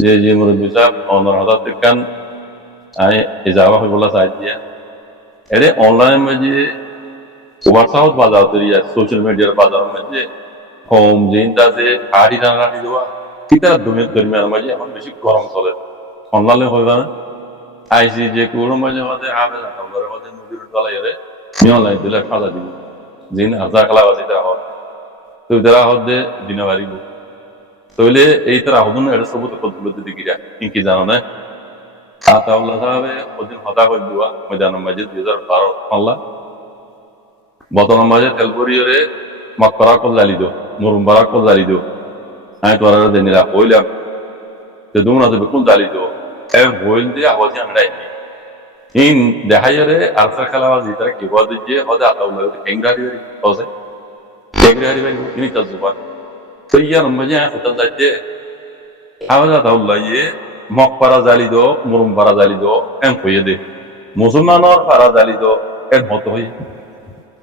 যে মুরব্বী সাহেব অনর হাজার টিকান আই ইজাবা হইবলা চাই দিয়া এরে অনলাইন মাঝে হোয়াটসঅ্যাপ বাজার তৈরি সোশ্যাল মিডিয়ার বাজার মাঝে হোম জিনটা যে হাড়ি রান্নাটি দেওয়া কিতার দরমিয়ার মাঝে এখন বেশি গরম চলে অনলাইনে হইবা না আইসি যে কোনো মাঝে মাঝে আবেদন নম্বরের মাঝে নদীর তলায় এরে অনলাইন দিলে খাজা দিব জিন হাজার খেলা আছে তারা হত তো তারা হতে দিনে বাড়িব তাহলে এই তারা হদন এটা সবুত পদ্ধতি দিকে কি জানো না আতাউল্লাহ সাহেবে ওদিন হতা করে দিবা ময়দান মাঝে 2012 আল্লাহ বতন মাঝে তেলপুরিয়রে মকরা কল জালি দো মুরুম্বারা কল জালি দো আমি তোরা দেনিরা কইলাম যে দুমনা তো কোন জালি দো এ হইল দিয়ে আওয়াজ আনড়াই ইন দেখাইরে আরসা খেলাবাজি তারা কি বলে যে হদা আতাউল্লাহ এংরারি হসে এংরারি বাই ইনি তাজুবা তো ইয়ার মাঝে হতা যাচ্ছে আওয়াজ আতাউল্লাহ ইয়ে মকপারা জালি দো মুরুম্বারা জালি দো এম কইয়ে দে মুসলমানর পারা জালি দো এর মত হই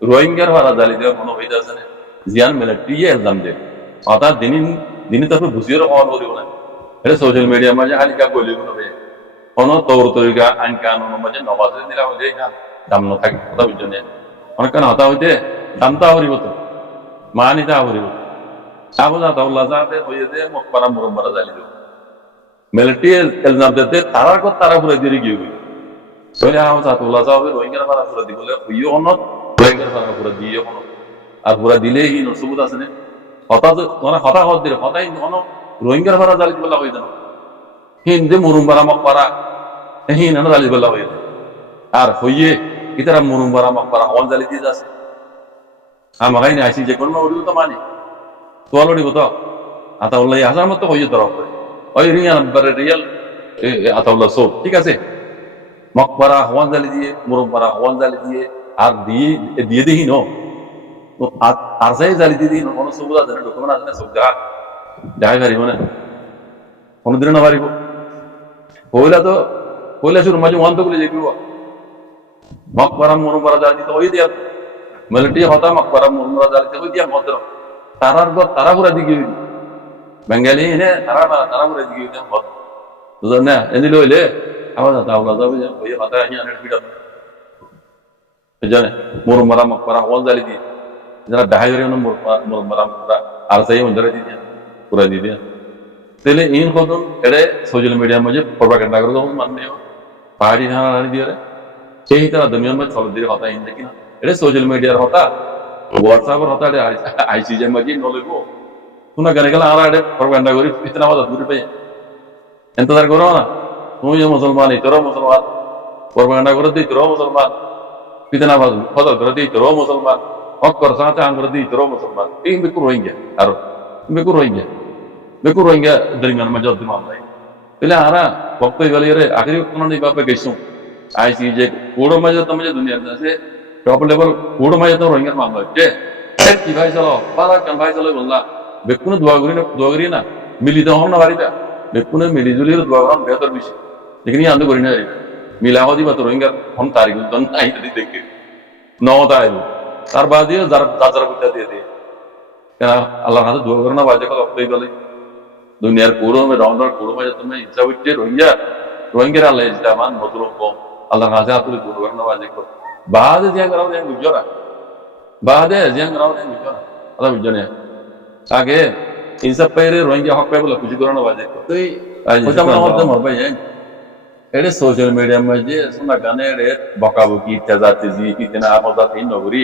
রোহিঙ্গার পারা জালি দো মনে হইতে আছে না জিয়ান মিলিটারি এক্সাম দে অর্থাৎ দিনে তারপর বুঝিয়ে অন করিব না এটা সোশ্যাল মিডিয়া মাঝে হালিকা বলিব না কোনো তৌর তরিকা আইন কানুন মাঝে নবাজে দিলা হইলে এখান দাম ন থাকে কথা বুঝছো না অনেক কারণ হতা হইতে দামটা হরিব তো মানিতা হরিব আবু আতাউল্লাহ সাহেব হইয়ে দে মকপারা মুরুম্বারা জালি দো মিলিটারি এক্সাম দিতে তারার কথা তারা পুরো দিয়ে গিয়ে গই তাহলে আবু আতাউল্লাহ সাহেব রোহিঙ্গার পারা পুরো দিবলে হইও অনত রোহিঙ্গার পারা পুরো দিয়ে কোনো আর পুরা দিলেই নসুবুত আছে না হঠাৎ মানে হতা হত দিলে হতাই কোনো রোহিঙ্গার পারা জালি বলা হইতে না হিন্দে মুরুম্বারা মকপারা হিন না জালি বলা হইতে আর হইয়ে ইতারা মুরুম্বারা মকপারা হল জালি দিয়ে যাচ্ছে আমাকে নিয়ে আসি যে কোনো উড়িব তো মানি তোয়াল উড়িব তো আতাউল্লাহ হাজার মতো হইয়ে ধরা পড়ে ওই রিয়াল রিয়াল আতাউল্লাহ সব ঠিক আছে মকপারা হওয়ান জালি দিয়ে মুরুম্বারা হওয়ান জালি দিয়ে আর দিয়ে দিয়ে দেখি নো আর যাই জালি দিয়ে দিই কোনো সবুজ আছে না ডকুমেন্ট আছে না সব যাই পারিব না কোনোদিনও না পারিব পয়লা শুরু মাঝে ওয়ান তো বলে যাইব মকপারা মুরুম্বারা জালি দিতে ওই দিয়া মিলিটারি হতা মকপারা মুরুম্বারা জালিতে ওই দিয়া ভদ্র তারার ঘর তারা পুরা দিকে বেঙ্গালি এনে তারা পুরা দিকে ভদ্র বুঝলেন না এনে লইলে আবার আতাউল্লাহ যাবে ওই হতা হিয়ানের পিটা জানে মুরুম্বারা মকপারা হল জালি দিয়ে যারা ডাহাইরে মুরুম্বারা আর সেই অঞ্চলে দিয়ে পুরা দিয়ে দিয়া তাহলে ইন কদম এড়ে সোশ্যাল মিডিয়ার মাঝে প্রপাগান্ডা করে তখন মানবে পাহাড়ি ধারা দিয়ে সেই তারা দুনিয়ার মধ্যে চল দিয়ে হতা ইন দেখি না এটা সোশ্যাল মিডিয়ার হতা হোয়াটসঅ্যাপের হতা আইসিজের মাঝে নলেব শোনা গানে গেলে আর এটা প্রপাগান্ডা করি ইতনা মজা দূরে পেয়ে এন্তজার করো না তুমি মুসলমান ইতরও মুসলমান প্রপাগান্ডা করে দিই তোরও মুসলমান পিতনা ফজল করে দিই তোরও মুসলমান হকর সাথে আং করে দিই তোরও মুসলমান এই বেকুর রোহিঙ্গা আর বেকুর রোহিঙ্গা দরিমিয়ান মাঝে অদ্দিম আমলাই তাহলে আরা বক্তব্য গেলে রে আখরি কোনো বাপে গেছো আইসি যে কোড়ো মাঝে তো মাঝে দুনিয়ার আছে টপ লেভেল কোড়ো মাঝে তো রোহিঙ্গার মামলা হচ্ছে কি ভাই চলো বালা কেন ভাই চলো বললা বেকুনে দোয়া করি না মিলিত হন না বাড়িটা বেকুনে মিলিজুলি দোয়া করান বেহতর বিষয় लेकिन ये आंदो करी ना मिलाओ दी बात रोहिंगा हम तारीख दन आई तरी देख के नौ तारीख तार बाद ये जार बुझा दे दे क्या अल्लाह हाथ दुआ करना वाजे का अपने वाले दुनियार कोड़ों में राउंडर कोड़ों में जब तुम्हें इच्छा बिच्चे रोहिंगा अल्लाह इस्लामान मतलब को अल्लाह हाथ हाथ दुआ करना वाजे को बाद जियां कराओ जियां गुजरा बाद जियां कराओ जियां गुजरा अल्लाह गुजरने आगे इन सब पहले रोहिंगा हक पे बोला कुछ करना वाजे को तो आज जब हम तो मर पाए এটা সোশ্যাল মিডিয়ার মধ্যে শোনা গানের বকাবকি তেজাতেজি ইতনা আমজাত এই নগরী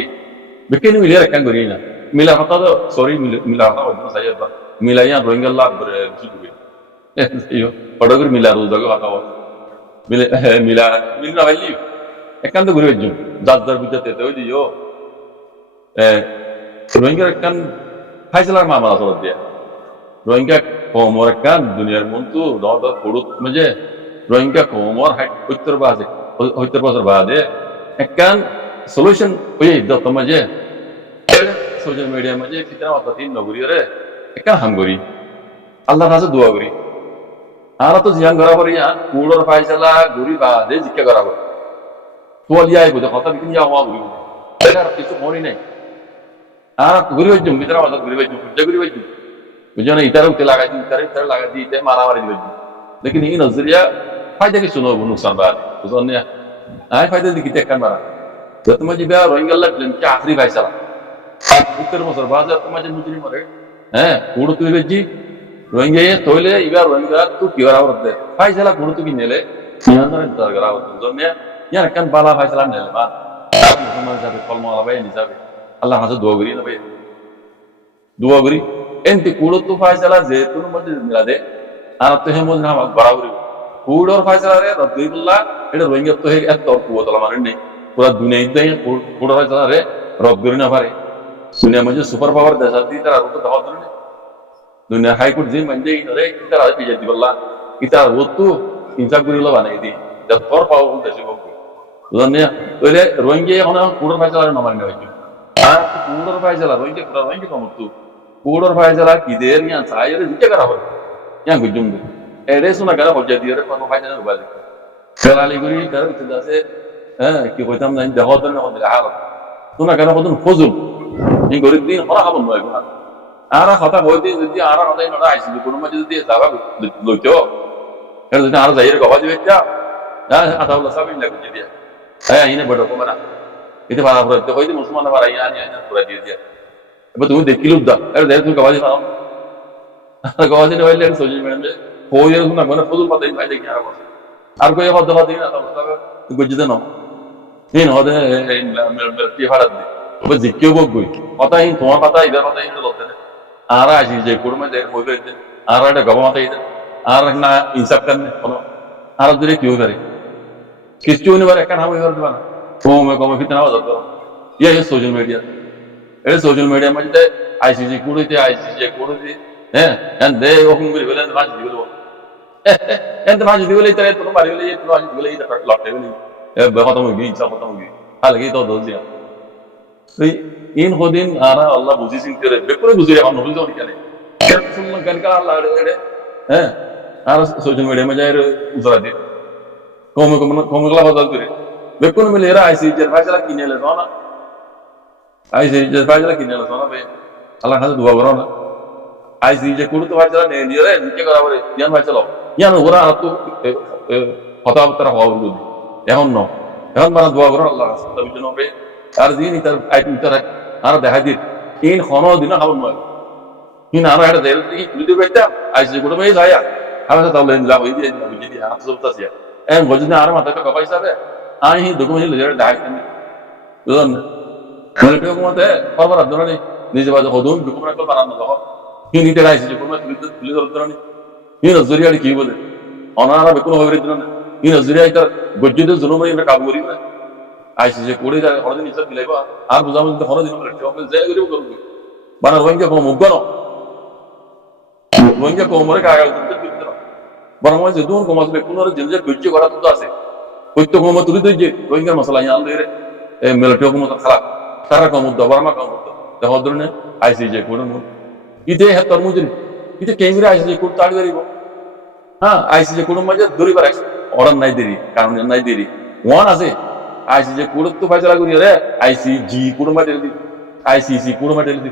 বিকেনি মিলিয়ে রাখা করি না মিলা কথা তো সরি মিলা কথা বলতে চাই বা মিলাইয়া রোহিঙ্গা লাভ করে কিছু দিবে এই পড়গর মিলা রোজ দাগ কথা বল মিলা মিলা ভাইলি একান্ত ঘুরে যাও দাদার বুঝতে তো ওই দিও রোহিঙ্গা কান ফাইসলার মামলা চলে দিয়া রোহিঙ্গা কোমর কান দুনিয়ার মন্তু দত পড়ুত মধ্যে রোহিঙ্গা কোমর উত্তর বছর বাদে একখান সলিউশন ওই যত মাঝে সোশ্যাল মিডিয়ার মাঝে ফিতনা অত্যাধিক নগরী রে একখান হাম করি আল্লাহর কাছে দোয়া করি আর তো জিয়ান করা করি কুড়োর ফাইসলা ঘুরি বাদে জিজ্ঞা করা করি তোয়ালিয়ায় বোধ কথা বিকিনি হওয়া ঘুরি আর কিছু মনে নাই আর ঘুরি বাজু ফিতনা বাজার ঘুরি বাজু পূজা ঘুরি বাজু বুঝো না ইতারে উঠে লাগাই দিই ইতারে লাগাই দিই মারামারি বাজু लेकिन ये नजरिया फायदे के सुनो वो नुकसान बात बुझोन ने आए फायदे दी किते kan bara जत मजी बे रोहिंग्या लगन के आखिरी भाई चला उत्तर मसर बाजार तो मजे मुजरी मरे हैं कूड़ तू बेजी रोहिंग्या ये तोले इगा रोहिंग्या तू किवरा वरदे भाई चला कूड़ तू किनेले यांदर इंतजार करा बुझोन ने यार kan bala भाई चला नेले बा मुसलमान जाबे कलमा वाला भाई निजाबे अल्लाह हाथ दुआ करी ना भाई दुआ करी एंटी कूड़ तू भाई चला जैतून मजे मिला दे আর তো হেমজ না বরাবরই কুড়োর ফায়সালা রে রব্বিল্লাহ এটা রোহিঙ্গা তো হে এত কুওতলা মানে নেই পুরো দুনিয়ায় দেই কুড়োর ফায়সালা রে রব্বির না পারে দুনিয়া মধ্যে সুপার পাওয়ার দেশাতি তারা রুত দাও ধরে দুনিয়া হাই কোর্ট যে মানে রে তারা পিজে দিবল্লা ইতা রুতু ইনসাফ করিলা বানাই দি যত পর পাও দেশে বকু বুঝনে ওইলে রোহিঙ্গা এখন কুড়োর ফায়সালা না মানে হইছে আর কুড়োর ফায়সালা রোহিঙ্গা কমতু কুড়োর ফায়সালা কি দের ইয়া সাইরে দিতে করা হবে yang gujung tu, suna gara hojja dia re panu faida na balik. Kelali guri gara itu dah se, ki hoitam na ini dah hodan na hodan alam. Suna gara hodan fuzul, ini guri din orang apa nuai guna. Ara kata hoidi jadi ara kata ini orang aisi, guru macam jadi sahaja lucu. Kalau jadi ara zahir kau jadi beca, atau Allah sabin lagi jadi dia. Ini bodoh kau mana? Itu para berat, hoidi Muslim para ini pura dia. Betul tu dekilut dah, zahir tu kau jadi mana? Gawajin wali yang social media में कोई ये सुना मैंने full पता ही नहीं देखी यार बस और कोई बात दबा दी ना तो मतलब कुछ जितना इन होते मिलती फाड़ दी बस जिक्यों को कोई पता ही तुम्हारा पता इधर तो लोटे ने आरा ऐसी जे कुड़ में देख कोई करते आरा डे गवा मत इधर आरा ना इंसाफ करने बोलो आरा दूरी क्यों करे किस चीज़ ने बारे क्या हम इधर दबाना को मैं कितना बात करो ये सोशल मीडिया में जैसे आईसीसी कुड़ी थी आईसीसी कुड़ी थी ande okun guri belen raj diwelo ende raj diwelo itare to mari bele to raj diwelo ita lotte bele be khatam hoyi insa khatam hoyi halagi to do dia so in hodin ara allah buji sin kare be kore buji এখন নবুল জন কেন শুনলাম গান কা আল্লাহ রে আর social media में जाए उजरा दे कौम गला बदल करे be कोन मिले रा आईसी जे फाइला किने ले सोना आईसी जे फाइला किने ले सोना बे अल्लाह का दुआ करो ना आईसी जे कुड़ तो भाई ने दिया रे नीचे करा बरे यान भाई चलो यान ওরা তো কথাবার্তা হওয়া বলুন এখন ন এখন মানে দোয়া করো আল্লাহ রাসূল জন্য হবে আর দিন ইতার আইটেম তার আর দেখা দিন তিন খন দিন খাবো নয় তিন আর এটা দেল কি তুই বেটা আইসি কুড় মে যায় আমরা তো বলেন লাভ হই দিয়ে বুঝি দিয়ে হাত সবতাছি এম গজনে আর মাথা কা পয়সা বে আই হি ডকুমেন্ট লে যায় ডাক দেন বুঝুন মানে তো মতে খবর আদরনি নিজে বাজে হদুন ডকুমেন্ট কল বানানো দাও ini tidak isi cuma tulis orang ni ini nazariya ni kiri boleh orang Arab ekor orang itu ini nazariya itu gojju itu zulum ini mereka kaburi mana isi je kode jadi orang ini nisab dilai ba ar buzaman itu orang ini mereka cakap saya gini berkorban mana rohingya kaum mugano rohingya kaum mereka agak untuk itu barang macam itu kaum masuk ekor orang jenis gojju orang itu ase kau kaum tulis tu je rohingya masalah yang ada melati kaum itu khalaq cara kaum itu barang kaum itu dah hodornya isi je kode इधे है तरमुजरी इधे camera ICJ code ताड़ी करी वो हाँ ICJ code मजे दूरी पर और नहीं दे रही कारण नहीं दे रही वहाँ ना से आईसीजे कोड तो फैसला करी रे आईसीजी कोड में दे दी आईसीसी कोड में दे दी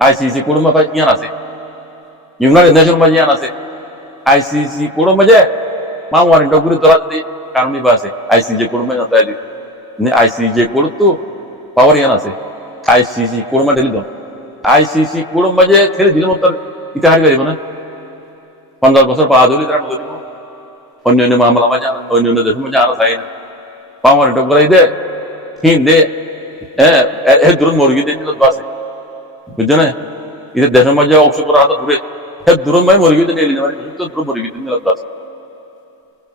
आईसीसी कोड में यहाँ ना से यूनाइटेड नेशन में यहाँ ना से आईसीसी कोड में जे माँ वाले डॉक्टर तो दी कारण नहीं बात है आईसीजे कोड में जाता है ने आईसीजे कोड तो पावर यहाँ ना से आईसीसी कोड में दे दी आईसीसी कुड़म मजे थेरे दिल मत इतिहास करी बना 15 बছর बाद होली तरह बोली अन्य मामला में जाना अन्य देश में जाना सही पावर डॉक्टर इधर हिंदे दूर मुर्गी देने लग बासे बुझे ना इधर देश में जाओ ऑप्शन पर आता दूर दूर में मुर्गी देने ले जाने तो दूर मुर्गी देने लग बासे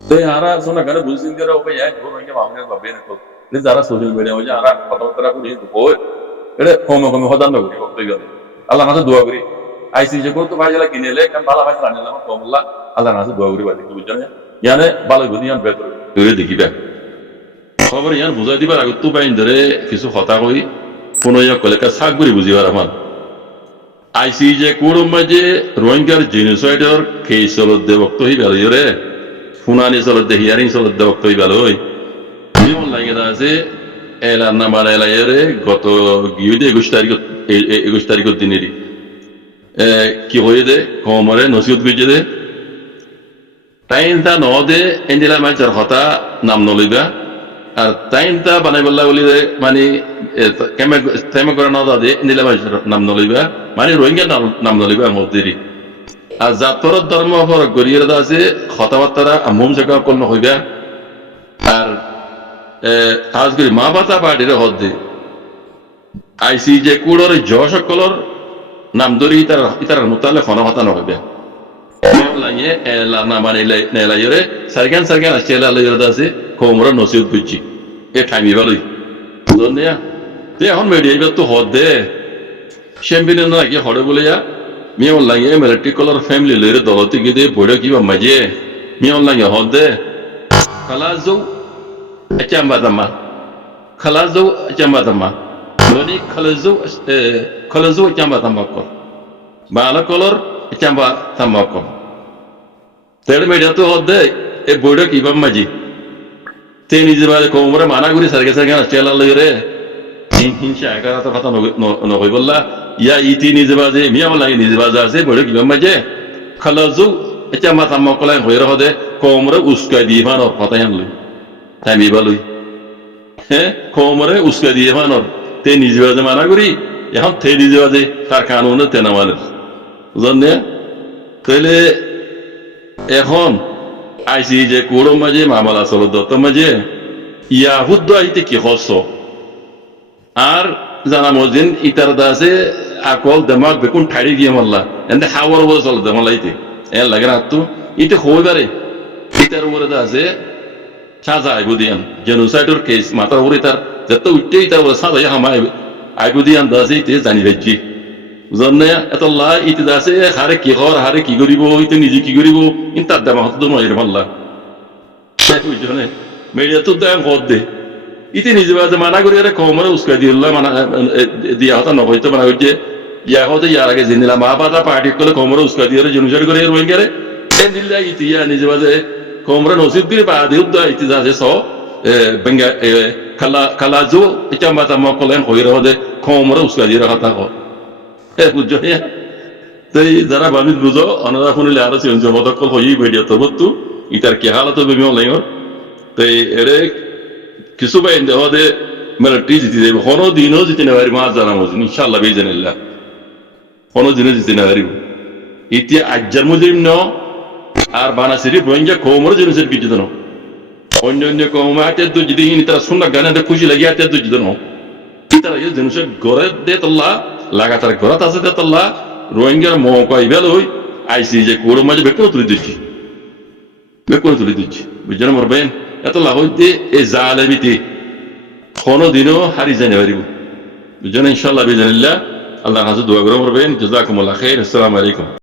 तो यारा सोना करे बुझ सिंह करे ओपे यार दूर में मामले बाबे ने तो ले जरा सोशल मीडिया में यारा पता तरह को नहीं तो এটা কমে কমে হদান না করি করতে গেলে আল্লাহর কাছে দোয়া করি আইসি যে করতে ভাইলা কিনেলে কারণ ভালো ভাই জানেন না কমলা আল্লাহর কাছে দোয়া করি বাদি বুঝছেন ইয়ানে ভালো বুঝি ইয়ান বেতর করে দেখিবা খবর ইয়ান বুঝাই দিবার আগে তো বাইন ধরে কিছু কথা কই কোন ইয়া কলেকা সাগবরি বুঝিবার আমার আইসি যে কোরম মাঝে রোহিঙ্গার জেনোসাইডর কেস হল দেবক্ত হই ভালো রে ফুনানি চল দে হিয়ারিং চল দেবক্ত হই ভালো হই জীবন লাগে আছে এলান না মারা এলাইরে গত গিয়ে 21 তারিখের দিনেরই কি হয়ে দে কমরে নসিহত গিয়ে দে তাইনটা নদে এন্ডিলা মাইচার হতা নাম নলিবা আর তাইনটা বানাই বললা বলি মানে তেমে করে নদা দে এন্ডিলা মাইচার নাম নলিবা মানে রোহিঙ্গা নাম নলিবা মধ্যেরই আর জাতর ধর্ম ফরক গড়িয়ে আছে কথাবার্তারা আমুম জায়গা কল হইবা আর খাস করে মা বাতা পার্টির হদ্দে আইসি যে কুড়র জ সকলর নাম ধরি ইতার মোতালে খন হতা নহইবে লাগে না মানে নেলাইরে সারগান আসছে লাইরে আছে কোমরা নসিহত বুঝছি এ ঠাইমি ভালোই বুঝনিয়া তুই এখন মেডিয়াইবার তো হদ্দে শ্যাম্পিয়ন নাকি হড়ে বলে যা মিয়া লাগে মিলিটারি কলার ফ্যামিলি লইরে দলতে গিয়ে বড় কিবা মাঝে মিয়া লাগে হদ্দে খালাস যাও চাম্বা তাম্মা খালাস যাও চাম্বা তাম্মা মানে খালাস যাও চাম্বা তাম্মা কর বালা কলর চাম্বা তাম্মা কর তেড় মেডিয়া তো হদ্দে এ বড় কিবা মাঝি তে নিজে বাজে কোমরে মানা করি সারগে চেলা লইরে হিংসা একা কথা নকই বললা ইয়া ইতি নিজে বাজে মিয়া লাগে নিজে বাজে আছে বড় কিবা মাঝে খালাজু এটা মাথা মকলাই হইরে হদে কোমরে উস্কাই দিয়ে মানর কথা আনলই তাই মিবালই হ্যাঁ কোমরে উস্কাই দিয়ে মানর তে নিজে বাজে মানা করি এখন তে নিজে বাজে তার কানুনে তেনা মানের বুঝলেন না তাইলে এখন আইসি যে কোড়ো মাঝে মামালা চলো দত্ত মাঝে ইয়াহুদ্দ আইতে কি হস আর জানা মজিন ইতার দাসে আকল দেমাগ বেকুন ঠাড়ি গিয়ে মারলা এতে হাওয়ার বলে চলো দেমালাইতে এ লাগে না তো ইতে হইবারে ইতার উপরে দাসে সাজা আইবুদিয়ান জেনোসাইডর কেস মাথার উপরে তার যত উঠতে ইতার উপরে সাজা হামাই আইবুদিয়ান দাসে ইতে জানি ভেজি বুঝলেন না এত লা ইতে দাসে হারে কি কর হারে কি করিব ইতে নিজে কি করিব ইন তার দেমা হতো নয় মারলা বুঝলে মেডিয়া তো দেন কর দে ইতি নিজে বাজে মানা করি আরে কমরে উস্কাই দিল্লা মানা দিয়া হতা নহইতো মানা হইছে ইয়া হতে ইয়ার আগে জিনিলা মা বাতা পার্টি করলে কমরে উস্কাই দিয়ে জনুসারি করে রইন গেরে এ দিল্লা ইতি ইয়া নিজে বাজে কমরে নসিব দিলে পা দিউ দা ইতি যাজে স বেঙ্গা খালাজু ইটা মাতা মকলেন হইরে হদে কমরে উস্কাই দিয়ে হতা ক এ বুঝছো ইয়া তাই যারা বামিত বুঝো অনারা শুনিলে আরো চেঞ্জ মতকল হই ভিডিও তো বস্তু ইতার কি হালত বেমিও লাইও তাই এরে কিছু পাই দেওয়াতে মিলিটারি জিতে যাবে কোনো দিনও জিতে না পারিব মাছ জানা মজিন ইনশাল্লাহ বেজেনিল্লাহ কোনো দিনও জিতে না পারিব ইতিয়া আজ্জার মজিম ন আর বানাসিরি রোহিঙ্গা কৌমর জিনিসের কিছু ন অন্য অন্য কৌমে হাতে তো যদি তারা শুননা গানে খুশি লাগে হাতে তো জিতে ন তারা এই জিনিসের গড়ে দে তল্লা লাগাতার গড়াত আছে দে তল্লা রোহিঙ্গার মৌকাই বেল হই আইসি যে কোর মাঝে বেকুন তুলে দিচ্ছি বুঝছেন মরবেন এত লাভ হইতে এই জালেবিতে কোনো দিনও হারি জানি পারিব বুঝছেন ইনশাল্লাহ বেজানিল্লাহ আল্লাহ হাজু দোয়া করে মরবেন জাযাকুমুল্লাহ খাইর আসসালামু আলাইকুম